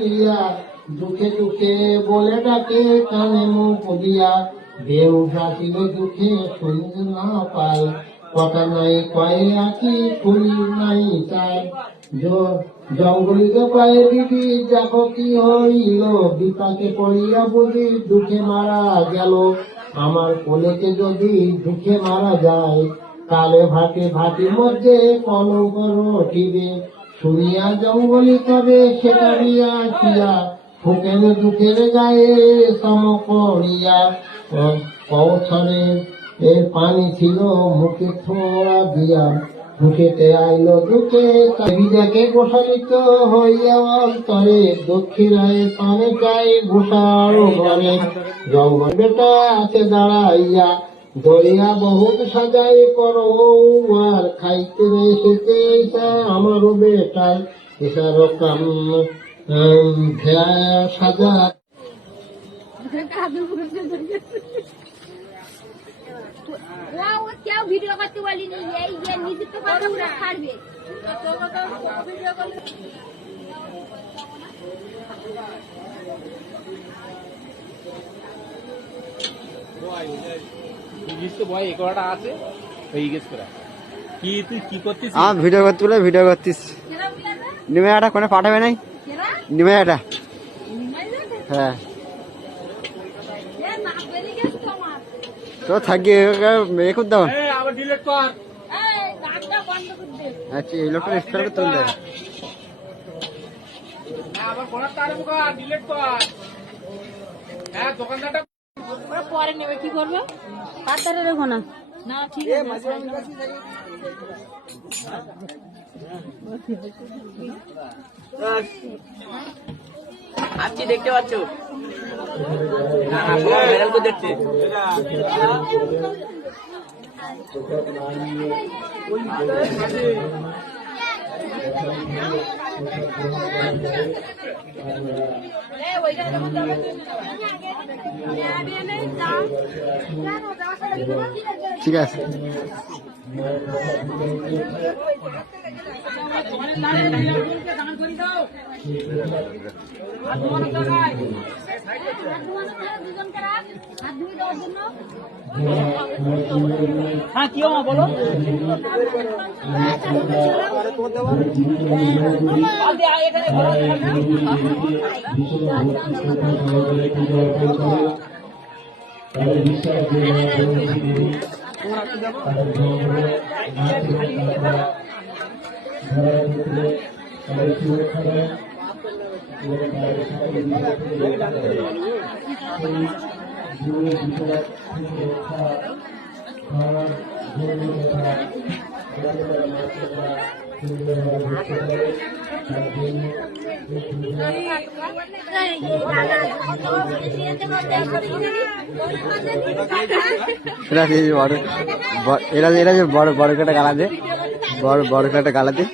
তুলিয়া দুঃখে দুঃখে বলে ডাকে কানে মুখ দিয়া দেউ ভাসিলে দুঃখে শুনতে না পাই কথা নাই কয়ে আছি ফুলি নাই চাই জঙ্গলিকে পায়ে দিদি দেখো কি হইল বিপাকে পড়িয়া বুঝি দুঃখে মারা গেল আমার কোলেকে যদি দুঃখে মারা যায় কালে ভাটে ভাটির মধ্যে কলঙ্ক রটিবে শুনিয়া জঙ্গলি তবে সেটা দিয়া আসিয়া ফুকেন দুঃখের গায়ে সম করিয়া কৌছরে এর পানি ছিল মুখে থোড়া দিয়া মুখেতে আইল দুঃখে বিজাকে গোসালিত হইয়া অন্তরে দক্ষিণায় পানে চাই ঘোষার ঘরে জঙ্গল বেটা আছে দাঁড়াইয়া দরিয়া বহুত সাজাই করো আর খাইতে এসেছে আমারও বেটায় এসার কাম সাজা क्या वीडियो करते वाली नहीं है ये नीचे तो पूरा फाड़ दे वीडियो कर ভিডিও করতে বলে ভিডিও করতিস নিমাইটা কোনে পাঠাবে নাই নিমাইটা হ্যাঁ তো থাকি এখন দাও আচ্ছা এই লোকটা স্টার করে তুললে পরে নেবে কি করবে কাটারে রেখো না না ঠিক আছে আপনি দেখতে পাচ্ছ দেখতে ঠিক আছে হ্যাঁ কি বলো এরা যে বড় বড় কাটা গালা দে বড় বড় কাটা গালা দে